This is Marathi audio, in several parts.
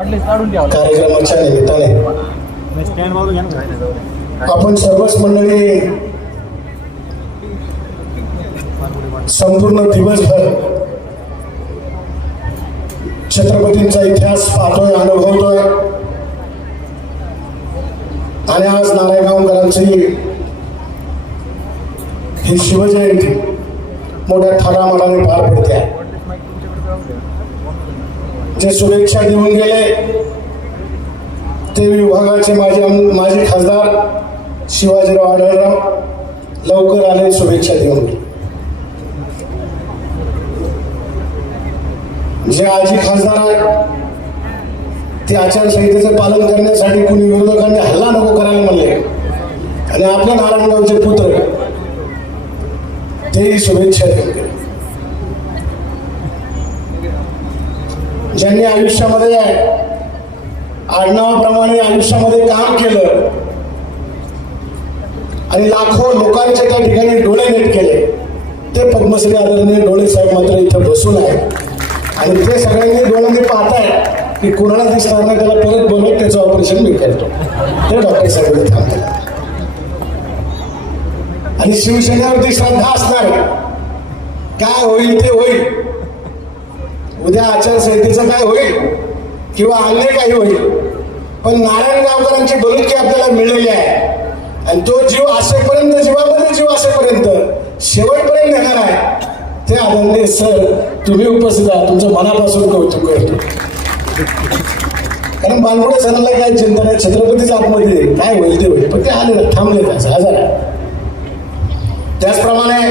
कार्यक्रमाच्या निमित्ताने आपण सर्वच मंडळी संपूर्ण दिवसभर छत्रपतींचा इतिहास पाहतोय अनुभवतोय. आणि आज नारायणगावकरांची ही शिवजयंती मोठ्या थाटामाटाने पार पडते. आहे जे शुभेच्छा देऊन गेले. ते विभागाचे माझे माझे खासदार शिवाजीराव आढळराव लवकर आले शुभेच्छा देऊन. जे आजी खासदार आहेत ते आचारसंहितेचं पालन करण्यासाठी कुणी विरोधकांनी हल्ला नको करायला म्हणले. आणि आपल्या नारायणगावचे पुत्र तेही शुभेच्छा देऊ ज्यांनी आयुष्यामध्ये आडनावाप्रमाणे आयुष्यामध्ये काम केलं आणि लाखो लोकांचे त्या ठिकाणी डोळे नेट केले ते पद्मश्री आदरणीय डोळे साहेब मात्र इथं बसून आहेत. आणि ते सगळ्यांनी डोळ्यांनी पाहताय की कोणाला दिसणार नाही त्याला परत बोलत त्याचं ऑपरेशन मी करतो. ते डॉक्टर साहेबांनी थांबतात. आणि शिवसेनेवरती श्रद्धा असणार. काय होईल ते होईल. म्हणजे उद्या आचारसंहितेचं काय होईल? किंवा अन्य काही होईल? पण नारायण गावकरांची बलुकी आपल्याला मिळलेली आहे. आणि तो जीव असेपर्यंत जीवामध्ये जीव असेपर्यंत शेवटपर्यंत येणार आहे. ते आनंदे सर तुम्ही उपस्थित आहात. तुमचं मनापासून कौतुक करतो. कारण बालमुळे सणाला काय चिंता नाही छत्रपतीच आतमध्ये काय होईल ते होईल. पण ते आले थांबले त्याचा हजार त्याचप्रमाणे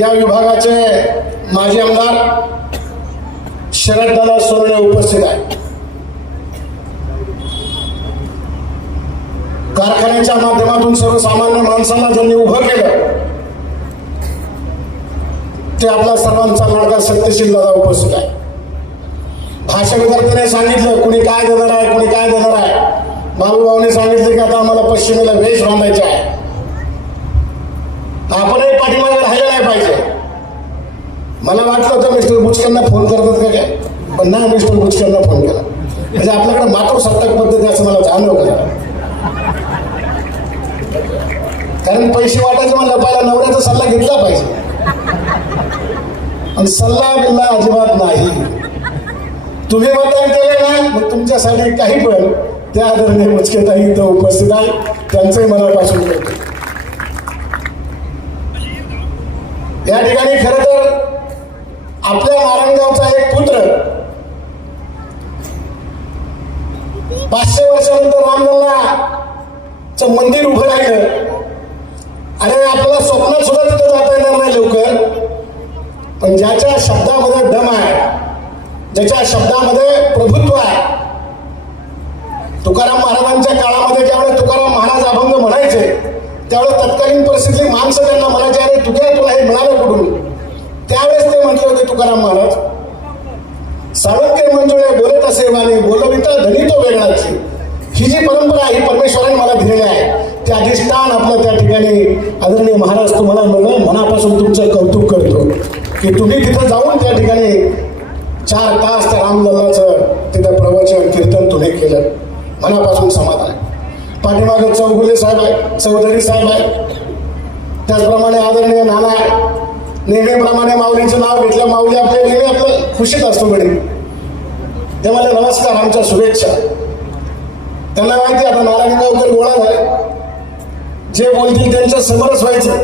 या विभागाचे माजी आमदार शरददादा सोरणे उपस्थित आहे. कारखान्याच्या माध्यमातून सर्वसामान्य माणसांना ज्यांनी उभं केलं ते आपला सर्वांचा लाडका सत्यशील दादा उपस्थित आहे. भाषण करताना सांगितलं कुणी काय देणार आहे कुणी काय देणार आहे? बाबूभाऊने सांगितलं की आता आम्हाला पश्चिमेला वेश बांधायचा आहे. आपणही पाठीमागे राहिलं नाही पाहिजे. मला वाटलं होतं मिस्टर बुचकांना फोन करतात का काय? पण नाही मिस्टर बुचकांना फोन केला. म्हणजे आपल्याकडे मातृसत्ताक पद्धती असं मला जाणवलं कारण पैसे वाटायचं मला पहिला नवऱ्याचा सल्ला घेतला पाहिजे. आणि सल्ला बिल्ला अजिबात नाही. तुम्ही मतदान केले ना मग तुमच्यासाठी काही पण त्या आदरणीय मुचकेताई इथं उपस्थित आहे. त्यांचंही मनापासून करतो या ठिकाणी खरं तर आपल्या नारायणगावचा एक पुत्र. पाचशे वर्षानंतर रामलल्लाचं मंदिर उभं राहिलं. आणि आपल्याला स्वप्नात सुद्धा तिथं जाता येणार नाही लवकर. पण ज्याच्या शब्दामध्ये दम आहे ज्याच्या शब्दामध्ये प्रभुत्व आहे तुकाराम महाराजांच्या काळामध्ये ज्यावेळेस तुकाराम महाराज अभंग म्हणायचे त्यावेळेस तत्कालीन परिस्थितीतली माणसं त्यांना म्हणायचे अरे तुझ्या तुला हे मिळालं कुठून? त्यावेळेस ते म्हटले होते तुकाराम महाराज साळुंके मंजुळे बोलत असे माने बोलविता धनी तो वेगळाची ही जी परंपरा ही परमेश्वराने मला दिलेली आहे. ते अधिष्ठान आपलं त्या ठिकाणी आदरणीय महाराज तुम्हाला म्हणून मनापासून तुमचं कौतुक करतो की तुम्ही तिथं जाऊन त्या ठिकाणी चार तास त्या रामलल्लाचं तिथं प्रवचन कीर्तन तुम्ही केलं. मनापासून समाधान पाठीमागे चौगुले साहेब आहे चौधरी साहेब आहे त्याचप्रमाणे आदरणीय नाना आहे नेहमीप्रमाणे माऊलीचं नाव घेतलं माऊली आपल्या नेहमी आपलं खुशीत असतो गडी ते मला नमस्कार आमच्या शुभेच्छा. त्यांना माहिती आता नारायण गावकर गोळा झाले. जे बोलतील त्यांच्या समोरच व्हायचं.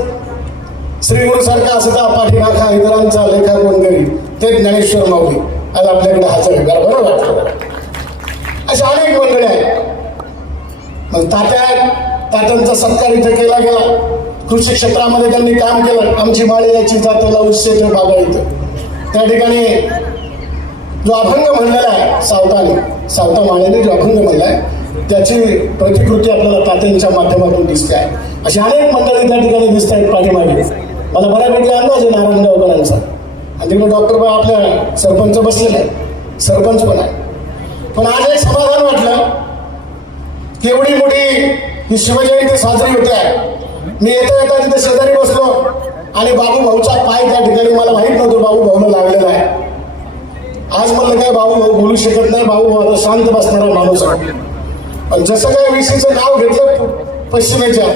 श्री गुरु सारखा असता पाठीराखा इतरांचा लेखा कोणतरी ते ज्ञानेश्वर माऊली. आज आपल्याकडे हजर आहे बरं बरं वाटतं अशा अनेक मंडळी आहेत. मग तात्या तात्यांचा सत्कार इथे केला गेला. कृषी क्षेत्रामध्ये त्यांनी काम केलं. आमची माळी याची जातेला उच्च बाबा येतो त्या ठिकाणी जो अभंग म्हणलेला आहे सावताने सावता माळ्याने जो अभंग म्हणलाय त्याची प्रतिकृती आपल्याला तात्यांच्या माध्यमातून दिसते आहे. अशी अनेक मंडळी त्या ठिकाणी दिसत आहेत पाठीमागे. मला बऱ्यापैकी अंदाज आहे नारायण गावकरांचा. आणि तिकडे डॉक्टर बाबा आपल्या सरपंच बसलेले आहे सरपंच पण आहे पण आज एक समाधान वाटलं. केवढी मोठी ही शिवजयंती साजरी होते. आहे मी येता येता तिथे शेजारी बसलो आणि बाबू भाऊचा पाय त्या ठिकाणी मला माहीत नव्हतं बाबू भाऊला लागलेला आहे. आज म्हणलं काय भाऊ भाऊ बोलू शकत नाही भाऊ भाऊ शांत बसणारा माणूस. पण जसं काय विषयीचं नाव घेतलं पश्चिमेच्या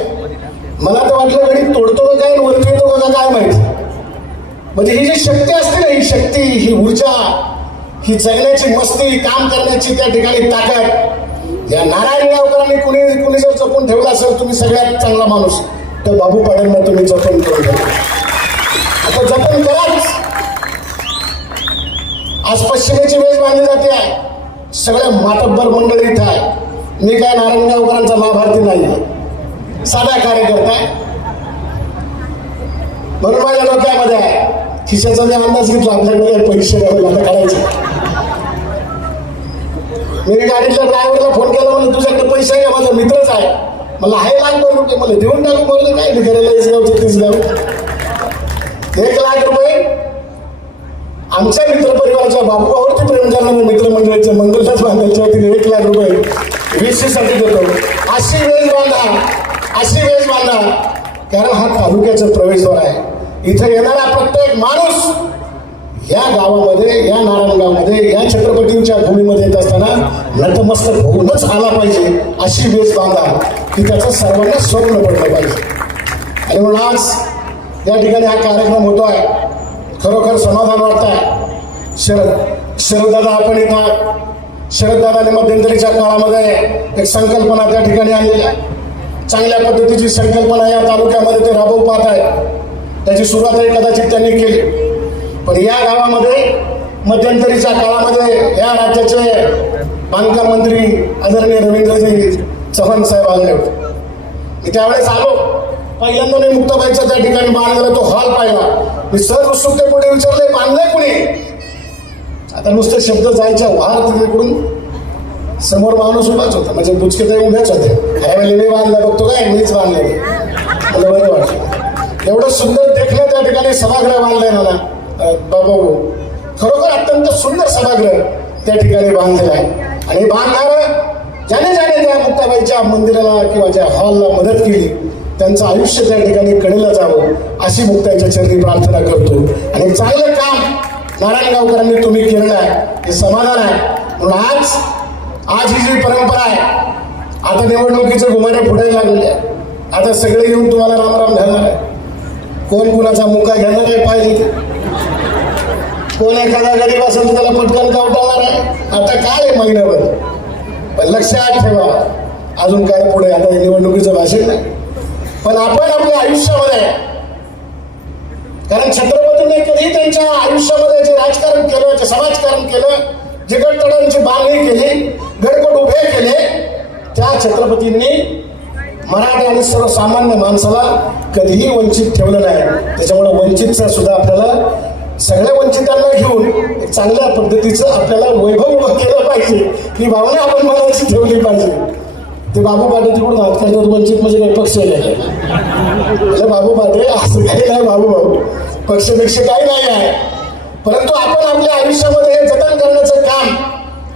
मला तर वाटलं गडी तोडतो का काय वरती येतो का काय माहिती. म्हणजे ही जी शक्ती असते ना ही शक्ती ही ऊर्जा ही जगण्याची मस्ती काम करण्याची त्या ठिकाणी ताकद या नारायण गावकरांनी कुणी कुणी जर जपून ठेवला असेल तुम्ही सगळ्यात चांगला माणूस. तर बाबू पाड्यांना तुम्ही जपून करून ठेवा. आता जपून कराच आज पश्चिमेची वेळ मानली जाते. आहे सगळ्या मातब्बर मंडळी इथं आहे. मी काय नारायण गावकरांचा महाभारती नाही आहे साधा कार्यकर्ता आहे. म्हणून माझ्या डोक्यामध्ये आहे. खिशाचा मी अंदाज घेतला आपल्याकडे पैसे द्यावे काढायचे. मी गाडीच्या ड्रायव्हरला फोन केला म्हणलं तुझ्याकडे पैसे आहे माझा मित्रच आहे. मला आहे लाख रुपये. मला देऊन टाकू बोलले काय मी करायला हेच गाव गाव. एक लाख रुपये आमच्या मित्रपरिवाराच्या बाबूभावरती प्रेम करणाऱ्या मित्रमंडळाच्या मंगलदास बांधायच्या वतीने एक लाख रुपये वीसशेसाठी देतो. अशी वेळ बांधा अशी वेळ बांधा कारण हा तालुक्याचं प्रवेशद्वार आहे. इथं येणारा प्रत्येक माणूस या गावामध्ये या नारायणगावमध्ये या छत्रपतींच्या भूमीमध्ये येत असताना नतमस्तक होऊनच आला पाहिजे अशी वेच बांधा की त्याचं सर्वांना स्वप्न पडलं पाहिजे. आणि म्हणून आज या ठिकाणी हा कार्यक्रम होतो आहे खरोखर समाधान वाटत आहे शरद शरददादा आपण इथं शरददादाने मध्यंतरीच्या काळामध्ये एक संकल्पना त्या ठिकाणी आणलेली आहे चांगल्या पद्धतीची संकल्पना या तालुक्यामध्ये ते राबवू पाहत आहेत त्याची सुरुवातही कदाचित त्यांनी केली. पण या गावामध्ये मध्यंतरीच्या काळामध्ये या राज्याचे बांधकाम मंत्री आदरणीय रवींद्रजी चव्हाण साहेब आले होते. मी त्यावेळेस आलो. पहिल्यांदा मी मुक्ताबाईचा त्या ठिकाणी बांधलेला तो हॉल पाहिला. मी सहज उत्सुकते पुढे विचारले बांधले कुणी? आता नुसते शब्द जायच्या वार तिकडून. समोर माणूस उभाच होता. म्हणजे बुचके तरी उभ्याच होते. ह्यावेळी मी बांधला बघतो काय? मीच बांधले मला बरं वाटलं. एवढं सुंदर देखलं त्या ठिकाणी सभागृह बांधलंय मला. बाबा खरोखर अत्यंत सुंदर सभागृह त्या ठिकाणी बांधलेलं आहे. आणि बांधणारं ज्याने ज्याने त्या मुक्ताबाईच्या मंदिराला किंवा ज्या हॉलला मदत केली त्यांचं आयुष्य त्या ठिकाणी कडेला जावं अशी मुक्ताईच्या चरणी प्रार्थना करतो. आणि चांगलं काम नारायणगावकरांनी तुम्ही केलेलं आहे हे समाधान आहे. म्हणून आज आज ही जी परंपरा आहे आता निवडणुकीचे गुमारे फुटायला लागलेले आहे. आता सगळे येऊन तुम्हाला रामराम घालणार आहे. कोण कुणाचा मुका घेणार आहे पाहिजे कोण एखादा गरीब असेल तर त्याला पटकन गावटाणार आहे? आता काय आहे महिन्यावर पण लक्षात ठेवा अजून काय पुढे आता निवडणुकीचं भाषण नाही. पण आपण आपल्या आयुष्यामध्ये कारण छत्रपतींनी कधी त्यांच्या आयुष्यामध्ये जे राजकारण केलं जे समाजकारण केलं जे गडतडांची बांधणी केली गडकड उभे केले त्या छत्रपतींनी मराठा आणि सर्वसामान्य माणसाला कधीही वंचित ठेवलं नाही. त्याच्यामुळे वंचितचा सुद्धा आपल्याला सगळ्या वंचितांना घेऊन एक चांगल्या पद्धतीचं आपल्याला वैभव उभं केलं पाहिजे ही भावना आपण मनाची ठेवली पाहिजे. ते बाबू पाटील तिकडून आजकाल वंचित म्हणजे काही पक्ष आहे अरे बाबू पाटील असं काही नाही बाबू भाऊ. पक्षपेक्षा काही नाही आहे. परंतु आपण आपल्या आयुष्यामध्ये हे जतन करण्याचं काम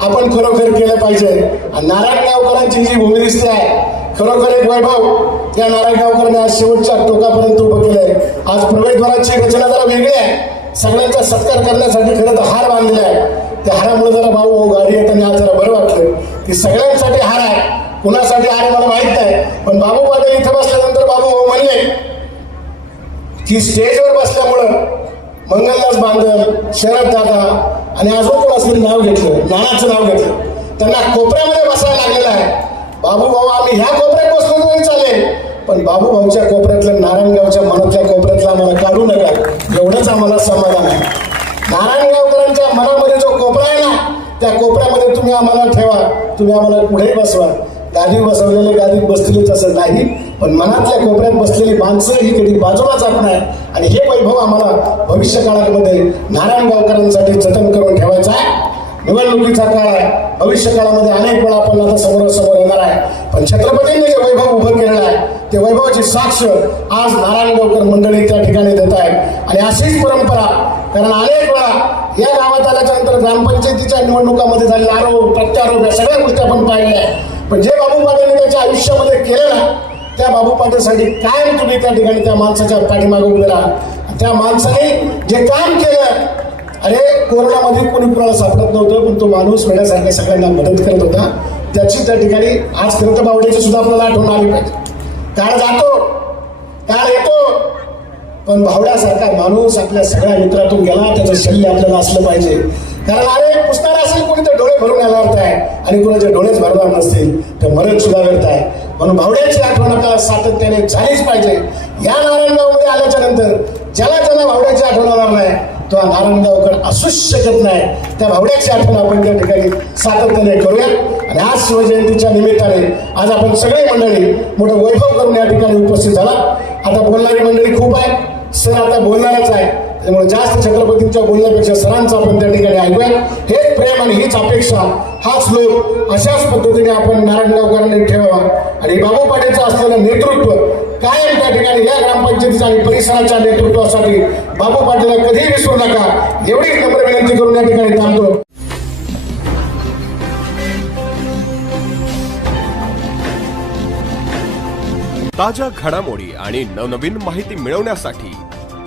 आपण खरोखर केलं पाहिजे. आणि नारायण गावकरांची जी भूमी दिसते आहे खरोखर एक वैभव त्या नारायण गावकरांनी आज शेवटच्या टोकापर्यंत उभं केलंय. आज प्रवेशद्वाराची रचना जरा वेगळी आहे. सगळ्यांचा सत्कार करण्यासाठी खरं तर हार बांधलेला आहे. त्या हारामुळे जरा भाऊ भाऊ गाडी येताना आज जरा बरं वाटलं. की सगळ्यांसाठी हार आहे. कुणासाठी हार आहे मला माहीत नाही. पण बाबू पाटील इथं बसल्यानंतर बाबू भाऊ म्हणले की स्टेजवर बसल्यामुळं मंगलदास बांधल शरद दादा आणि अजून कोण असतील नाव घेतलं नानाचं नाव घेतलं. त्यांना कोपऱ्यामध्ये बसायला लागलेलं आहे. बाबू भाऊ आम्ही ह्या कोपऱ्यात बसलो पण बाबू भाऊच्या कोपऱ्यातल्या नारायणगावच्या मनातल्या कोपऱ्यातला आम्हाला काढू नका. एवढंच आम्हाला समाधान आहे. नारायणगावकरांच्या मनामध्ये जो कोपरा आहे ना त्या कोपऱ्यामध्ये तुम्ही आम्हाला ठेवा. तुम्ही आम्हाला पुढे बसवा. गादी बसवलेले गादीत बसलेलीच तसं नाही पण मनातल्या कोपऱ्यात बसलेली माणसं ही कधी बाजूला जात नाही. आणि हे वैभव आम्हाला भविष्य काळामध्ये नारायण गावकरांसाठी जतन करून ठेवायचं आहे. निवडणुकीचा काळ आहे. भविष्य काळामध्ये अनेक वेळा आपण आता समोरासमोर येणार आहे. पण छत्रपतींनी जे वैभव उभं केलेलं आहे ते वैभवाची साक्ष आज नारायण गावकर मंडळी त्या ठिकाणी देत आहेत. आणि अशीच परंपरा कारण अनेक वेळा या गावात आल्याच्यानंतर ग्रामपंचायतीच्या निवडणुकामध्ये झालेले आरोप प्रत्यारोप या सगळ्या गोष्टी आपण पाहिल्या आहेत. पण जे बाबू पाटील त्याच्या आयुष्यामध्ये केलं ना त्या बाबू पाटीलसाठी कायम तुम्ही त्या ठिकाणी त्या माणसाच्या पाठीमागे उभे राहा. त्या माणसाने जे काम केलं अरे कोरोनामध्ये कोणी कुणाला सापडत नव्हतं पण तो माणूस वेळासारख्या सगळ्यांना मदत करत होता. त्याची त्या ठिकाणी आज खरं तर बावड्याची सुद्धा आपल्याला आठवण आली पाहिजे काळ जातो काळ येतो पण भावड्यासारखा माणूस आपल्या सगळ्या मित्रातून गेला त्याचं शल्य आपल्याला असलं पाहिजे. कारण अरे पुसणारा असेल कोणी तर डोळे भरून आला आहे आणि कोणाचे डोळेच भरणार नसतील तर मरण सुद्धा व्यर्थ आहे. म्हणून भावड्याची आठवण आपल्याला सातत्याने झालीच पाहिजे. या नारायणगावमध्ये आल्याच्यानंतर ज्याला ज्याला भावड्याची आठवण होणार नाही तो हा नारायणगावकर असूच शकत नाही. त्या भावड्याची आठवण आपण त्या ठिकाणी सातत्याने करूया आणि आज शिवजयंतीच्या निमित्ताने आज आपण सगळे मंडळी मोठं वैभव करून या ठिकाणी उपस्थित झाला. आता बोलणारी मंडळी खूप आहे. सर आता बोलणारच आहे. त्यामुळे जास्त छत्रपतींच्या बोलण्यापेक्षा सरांचं आपण त्या ठिकाणी ऐकूया हेच प्रेम आणि हीच अपेक्षा हाच लोक अशाच पद्धतीने आपण नारायणगावकरांनी ठेवावा. आणि बाबू पाटीलचं असलेलं नेतृत्व कायम त्या ठिकाणी या ग्रामपंचायतीच्या आणि परिसराच्या नेतृत्वासाठी बाबू पाटील कधीही विसरू नका. एवढीच नम्र विनंती करून या ठिकाणी थांबतो. ताज्या घडामोडी आणि नवनवीन माहिती मिळवण्यासाठी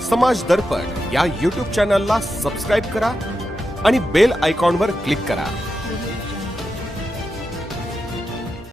समाज दर्पण या यूट्यूब चॅनलला सबस्क्राईब करा आणि बेल आयकॉनवर क्लिक करा.